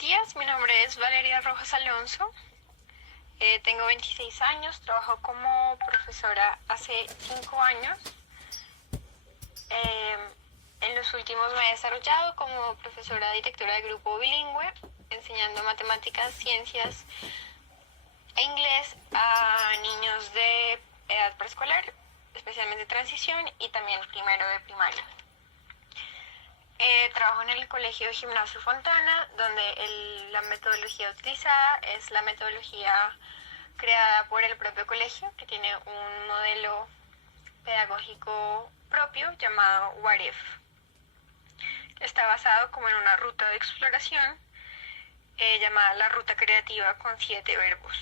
días, mi nombre es Valeria Rojas Alonso, tengo 26 años, trabajo como profesora hace 5 años. Eh, en los últimos me he desarrollado como profesora directora de grupo bilingüe, enseñando matemáticas, ciencias e inglés a niños de edad preescolar, especialmente transición y también primero de primaria. Trabajo en el Colegio Gimnasio Fontana, donde la metodología utilizada es la metodología creada por el propio colegio, que tiene un modelo pedagógico propio llamado What If. Está basado como en una ruta de exploración llamada la ruta creativa con 7 verbos.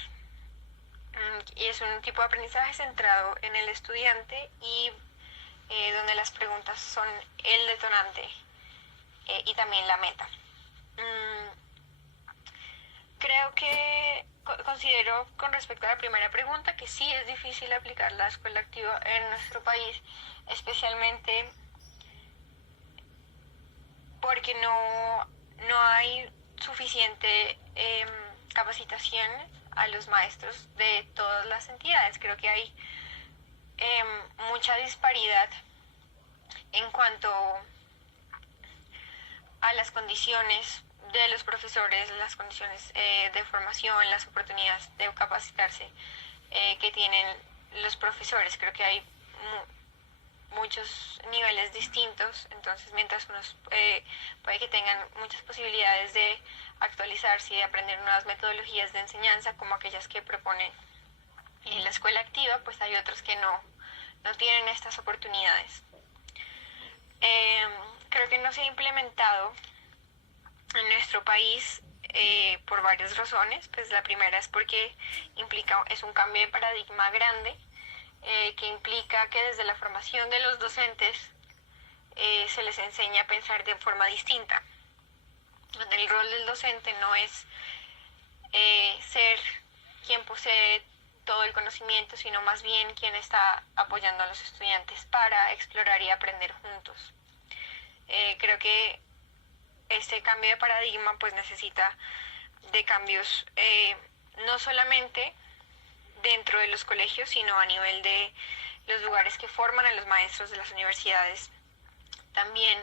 Y es un tipo de aprendizaje centrado en el estudiante y donde las preguntas son el detonante y también la meta. Creo que considero con respecto a la primera pregunta que sí es difícil aplicar la escuela activa en nuestro país, especialmente porque no hay suficiente capacitación a los maestros de todas las entidades. Creo que hay mucha disparidad en cuanto a las condiciones de los profesores, las condiciones de formación, las oportunidades de capacitarse que tienen los profesores. Creo que hay muchos niveles distintos, entonces mientras unos puede que tengan muchas posibilidades de actualizarse y de aprender nuevas metodologías de enseñanza como aquellas que propone la escuela activa, pues hay otros que no tienen estas oportunidades. Creo que no se ha implementado en nuestro país por varias razones. Pues la primera es porque es un cambio de paradigma grande que implica que desde la formación de los docentes se les enseña a pensar de forma distinta, donde el rol del docente no es ser quien posee todo el conocimiento, sino más bien quien está apoyando a los estudiantes para explorar y aprender juntos. Creo que este cambio de paradigma pues necesita de cambios no solamente dentro de los colegios, sino a nivel de los lugares que forman a los maestros de las universidades, también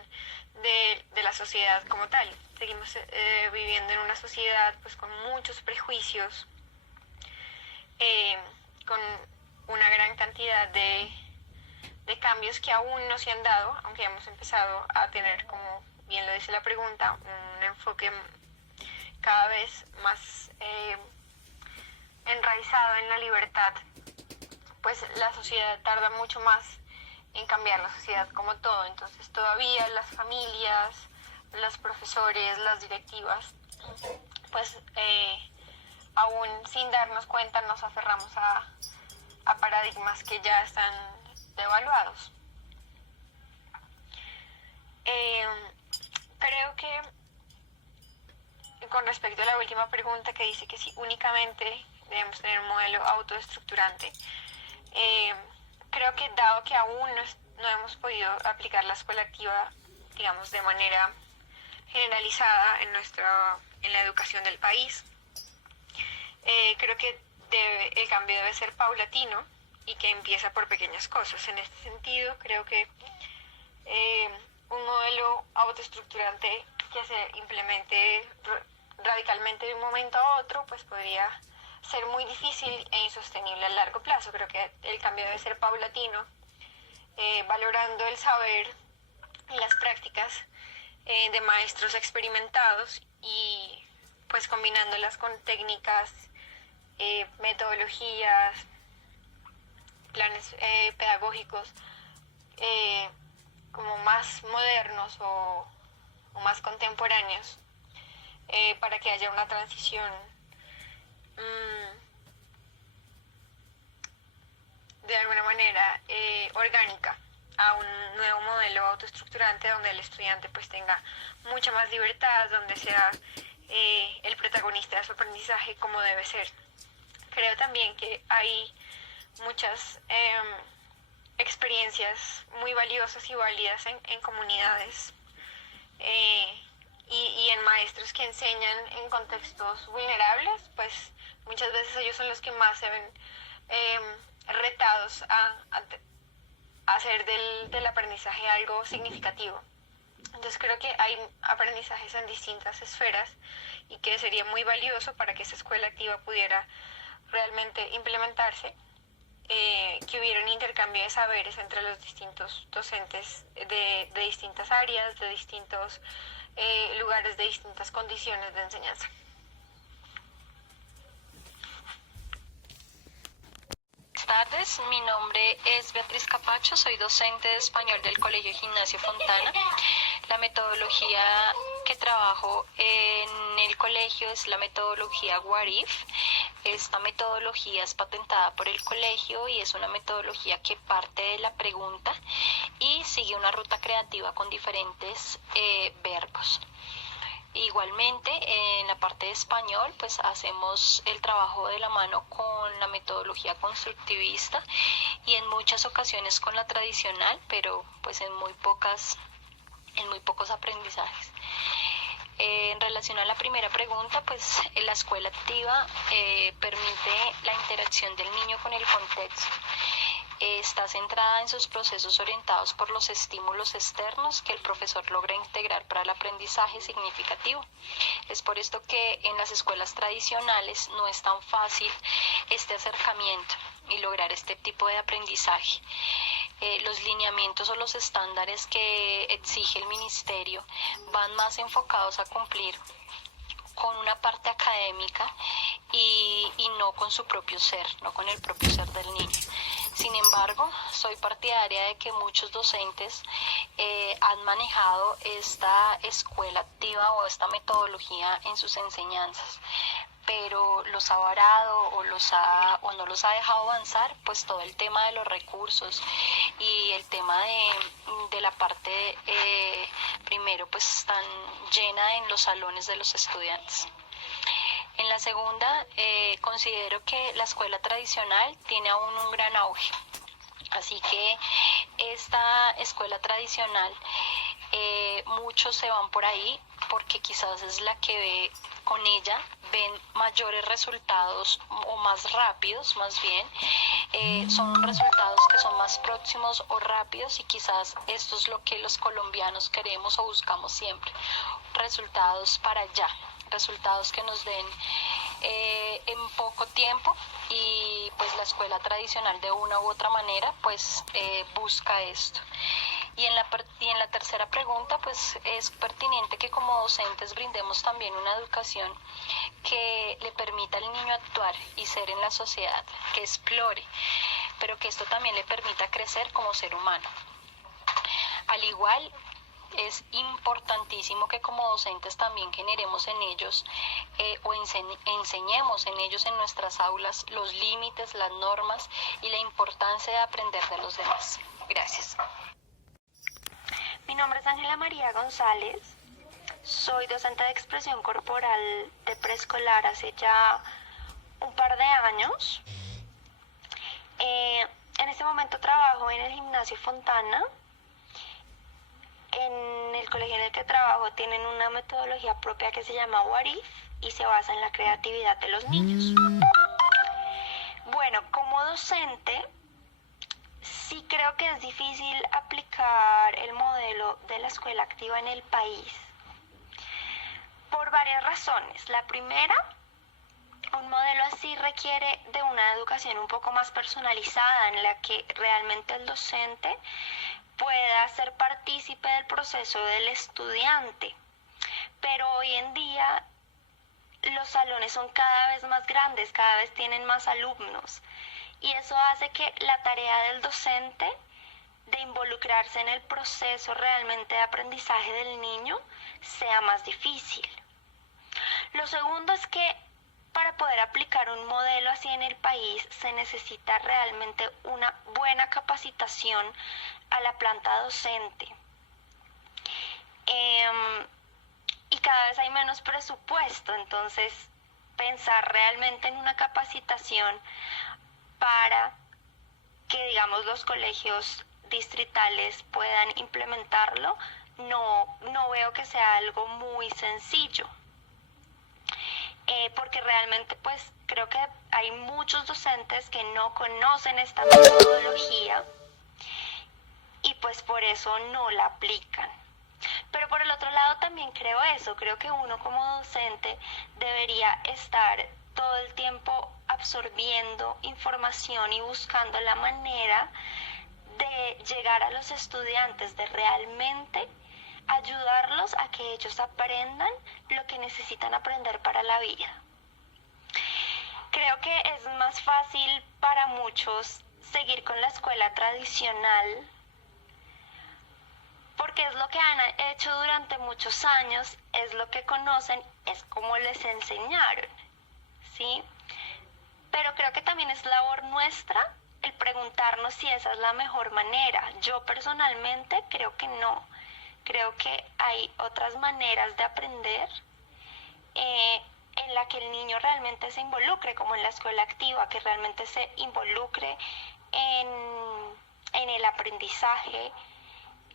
de la sociedad como tal. Seguimos viviendo en una sociedad pues con muchos prejuicios, con una gran cantidad de cambios que aún no se han dado, aunque hemos empezado a tener, como bien lo dice la pregunta, un enfoque cada vez más enraizado en la libertad. Pues la sociedad tarda mucho más en cambiar, la sociedad como todo. Entonces todavía las familias, los profesores, las directivas, pues aún sin darnos cuenta nos aferramos a paradigmas que ya están devaluados. Creo que con respecto a la última pregunta que dice que si únicamente debemos tener un modelo autoestructurante, creo que dado que aún no hemos podido aplicar la escuela activa, digamos, de manera generalizada en la educación del país, creo que el cambio debe ser paulatino y que empieza por pequeñas cosas. En este sentido, creo que un modelo autoestructurante que se implemente radicalmente de un momento a otro, pues podría ser muy difícil e insostenible a largo plazo. Creo que el cambio debe ser paulatino, valorando el saber y las prácticas de maestros experimentados y pues combinándolas con técnicas, metodologías, planes pedagógicos como más modernos o más contemporáneos, para que haya una transición de alguna manera orgánica a un nuevo modelo autoestructurante donde el estudiante pues tenga mucha más libertad, donde sea el protagonista de su aprendizaje como debe ser. Creo también que hay muchas experiencias muy valiosas y válidas en comunidades y en maestros que enseñan en contextos vulnerables, pues muchas veces ellos son los que más se ven retados a hacer del aprendizaje algo significativo. Entonces creo que hay aprendizajes en distintas esferas y que sería muy valioso para que esa escuela activa pudiera realmente implementarse, que hubiera un intercambio de saberes entre los distintos docentes de distintas áreas, de distintos lugares, de distintas condiciones de enseñanza. Buenas tardes, mi nombre es Beatriz Capacho, soy docente de español del Colegio Gimnasio Fontana. La metodología que trabajo en el colegio es la metodología What If. Esta metodología es patentada por el colegio y es una metodología que parte de la pregunta y sigue una ruta creativa con diferentes verbos. Igualmente, en la parte de español, pues hacemos el trabajo de la mano con la metodología constructivista y en muchas ocasiones con la tradicional, pero pues en muy pocos aprendizajes. En relación a la primera pregunta, pues la escuela activa permite la interacción del niño con el contexto. Está centrada en sus procesos orientados por los estímulos externos que el profesor logra integrar para el aprendizaje significativo. Es por esto que en las escuelas tradicionales no es tan fácil este acercamiento y lograr este tipo de aprendizaje. Los lineamientos o los estándares que exige el ministerio van más enfocados a cumplir con una parte académica y no con su propio ser, no con el propio ser del niño. Sin embargo, soy partidaria de que muchos docentes han manejado esta escuela activa o esta metodología en sus enseñanzas, pero los ha varado o no los ha dejado avanzar, pues todo el tema de los recursos y el tema de la parte primero pues tan llena en los salones de los estudiantes. En la segunda, considero que la escuela tradicional tiene aún un gran auge, así que esta escuela tradicional, muchos se van por ahí porque quizás es la que con ella ven mayores resultados o más rápidos, más bien, son resultados que son más próximos o rápidos y quizás esto es lo que los colombianos queremos o buscamos siempre, resultados para allá. Resultados que nos den en poco tiempo y pues la escuela tradicional de una u otra manera pues busca esto. Y en la tercera pregunta pues es pertinente que como docentes brindemos también una educación que le permita al niño actuar y ser en la sociedad, que explore, pero que esto también le permita crecer como ser humano. Al igual, es importantísimo que como docentes también generemos en ellos o enseñemos en ellos en nuestras aulas los límites, las normas y la importancia de aprender de los demás. Gracias. Mi nombre es Ángela María González, soy docente de expresión corporal de preescolar hace ya un par de años. En este momento trabajo en el Gimnasio Fontana. En el colegio en el que trabajo tienen una metodología propia que se llama What If y se basa en la creatividad de los niños. Bueno, como docente, sí creo que es difícil aplicar el modelo de la escuela activa en el país por varias razones. La primera, un modelo así requiere de una educación un poco más personalizada en la que realmente el docente pueda ser partícipe del proceso del estudiante. Pero hoy en día los salones son cada vez más grandes, cada vez tienen más alumnos y eso hace que la tarea del docente de involucrarse en el proceso realmente de aprendizaje del niño sea más difícil. Lo segundo es que para poder aplicar un modelo así en el país se necesita realmente una buena capacitación a la planta docente. Y cada vez hay menos presupuesto, entonces pensar realmente en una capacitación para que, digamos, los colegios distritales puedan implementarlo no veo que sea algo muy sencillo. Porque realmente pues creo que hay muchos docentes que no conocen esta metodología y pues por eso no la aplican. Pero por el otro lado también creo que uno como docente debería estar todo el tiempo absorbiendo información y buscando la manera de llegar a los estudiantes, de realmente ayudarlos a que ellos aprendan lo que necesitan aprender para la vida. Creo que es más fácil para muchos seguir con la escuela tradicional porque es lo que han hecho durante muchos años, es lo que conocen, es como les enseñaron, ¿sí? Pero creo que también es labor nuestra el preguntarnos si esa es la mejor manera. Yo personalmente creo que no. Creo que hay otras maneras de aprender en la que el niño realmente se involucre, como en la escuela activa, que realmente se involucre en el aprendizaje,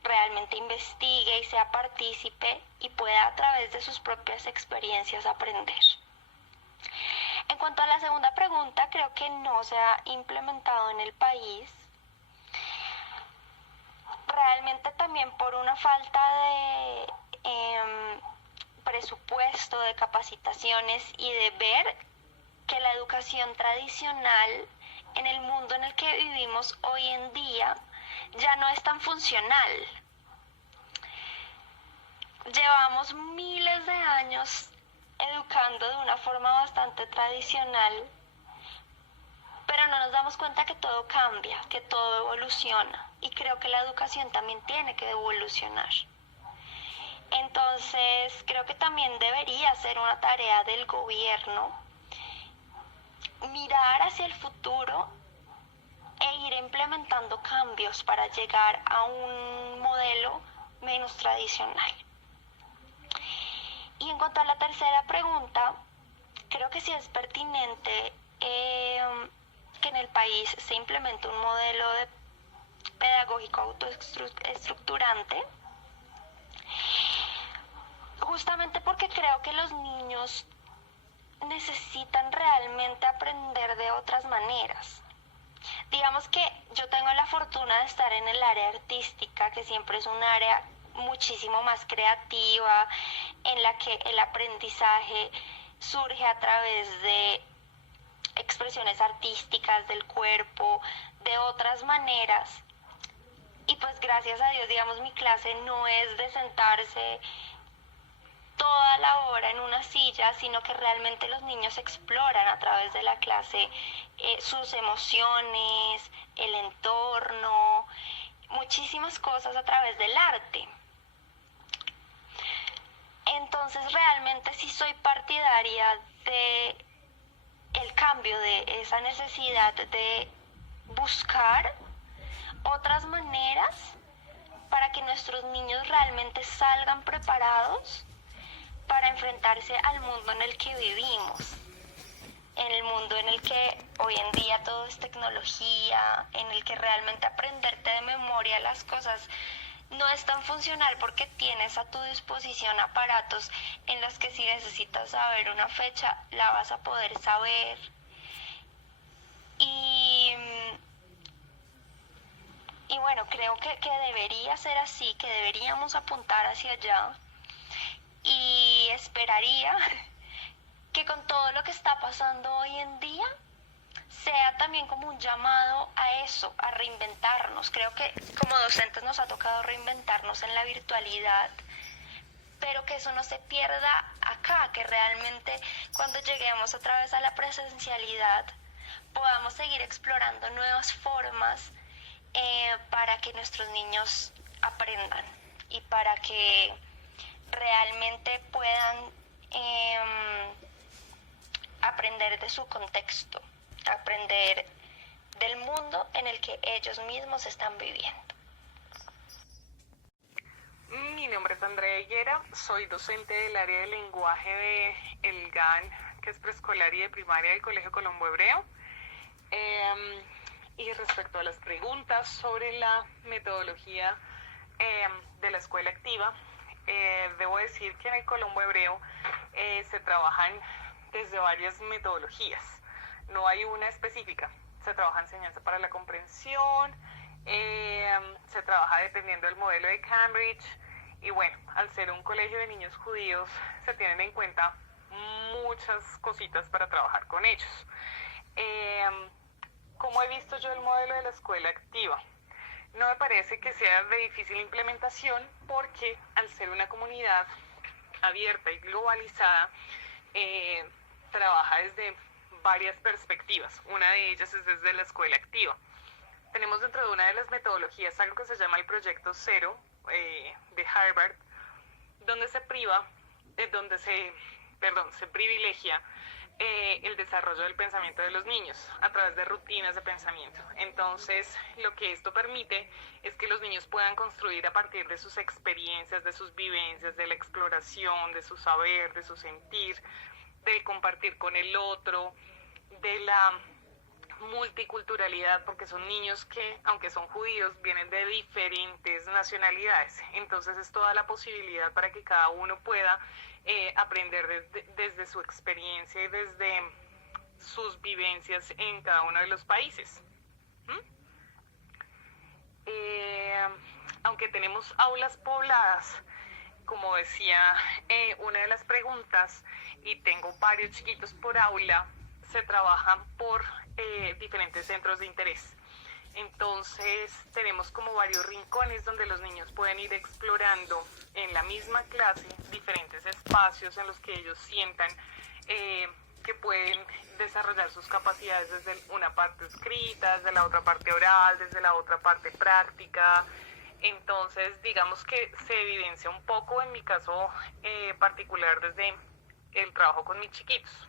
realmente investigue y sea partícipe y pueda a través de sus propias experiencias aprender. En cuanto a la segunda pregunta, creo que no se ha implementado en el país. Realmente también por una falta de presupuesto, de capacitaciones y de ver que la educación tradicional en el mundo en el que vivimos hoy en día ya no es tan funcional. Llevamos miles de años educando de una forma bastante tradicional, pero no nos damos cuenta que todo cambia, que todo evoluciona, y creo que la educación también tiene que evolucionar. Entonces, creo que también debería ser una tarea del gobierno mirar hacia el futuro e ir implementando cambios para llegar a un modelo menos tradicional. Y en cuanto a la tercera pregunta, creo que sí es pertinente que en el país se implemente un modelo pedagógico autoestructurante, justamente porque creo que los niños necesitan realmente aprender de otras maneras. Digamos que yo tengo la fortuna de estar en el área artística, que siempre es un área muchísimo más creativa, en la que el aprendizaje surge a través de expresiones artísticas del cuerpo, de otras maneras. Y pues gracias a Dios, digamos, mi clase no es de sentarse toda la hora en una silla, sino que realmente los niños exploran a través de la clase sus emociones, el entorno, muchísimas cosas a través del arte. Entonces realmente sí soy partidaria de el cambio, de esa necesidad de buscar otras maneras para que nuestros niños realmente salgan preparados para enfrentarse al mundo en el que vivimos, en el mundo en el que hoy en día todo es tecnología, en el que realmente aprenderte de memoria las cosas no es tan funcional porque tienes a tu disposición aparatos en los que si necesitas saber una fecha la vas a poder saber. Y bueno, creo que debería ser así, que deberíamos apuntar hacia allá. Y esperaría que con todo lo que está pasando hoy en día sea también como un llamado a eso, a reinventarnos. Creo que como docentes nos ha tocado reinventarnos en la virtualidad, pero que eso no se pierda acá, que realmente cuando lleguemos otra vez a la presencialidad podamos seguir explorando nuevas formas para que nuestros niños aprendan y para que realmente puedan aprender de su contexto, aprender del mundo en el que ellos mismos están viviendo. Mi nombre es Andrea Higuera, soy docente del área de lenguaje de el GAN, que es preescolar y de primaria del Colegio Colombo Hebreo. Y respecto a las preguntas sobre la metodología de la escuela activa, debo decir que en el Colombo Hebreo se trabajan desde varias metodologías, no hay una específica. Se trabaja enseñanza para la comprensión, se trabaja dependiendo del modelo de Cambridge, y bueno, al ser un colegio de niños judíos se tienen en cuenta muchas cositas para trabajar con ellos. ¿Cómo he visto yo el modelo de la escuela activa? No me parece que sea de difícil implementación, porque al ser una comunidad abierta y globalizada, trabaja desde varias perspectivas. Una de ellas es desde la escuela activa. Tenemos dentro de una de las metodologías algo que se llama el Proyecto Cero de Harvard, donde se privilegia el desarrollo del pensamiento de los niños a través de rutinas de pensamiento. Entonces, lo que esto permite es que los niños puedan construir a partir de sus experiencias, de sus vivencias, de la exploración, de su saber, de su sentir, de compartir con el otro, de la multiculturalidad, porque son niños que, aunque son judíos, vienen de diferentes nacionalidades. Entonces es toda la posibilidad para que cada uno pueda aprender desde su experiencia y desde sus vivencias en cada uno de los países. Aunque tenemos aulas pobladas, como decía una de las preguntas, y tengo varios chiquitos por aula, se trabajan por diferentes centros de interés. Entonces tenemos como varios rincones donde los niños pueden ir explorando en la misma clase diferentes espacios en los que ellos sientan que pueden desarrollar sus capacidades desde una parte escrita, desde la otra parte oral, desde la otra parte práctica. Entonces digamos que se evidencia un poco en mi caso particular desde el trabajo con mis chiquitos.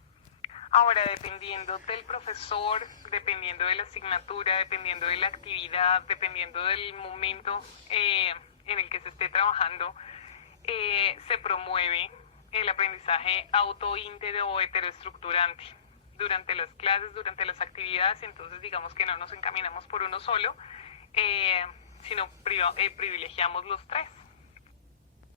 Ahora, dependiendo del profesor, dependiendo de la asignatura, dependiendo de la actividad, dependiendo del momento en el que se esté trabajando, se promueve el aprendizaje auto, inter o heteroestructurante durante las clases, durante las actividades. Entonces digamos que no nos encaminamos por uno solo, sino privilegiamos los tres.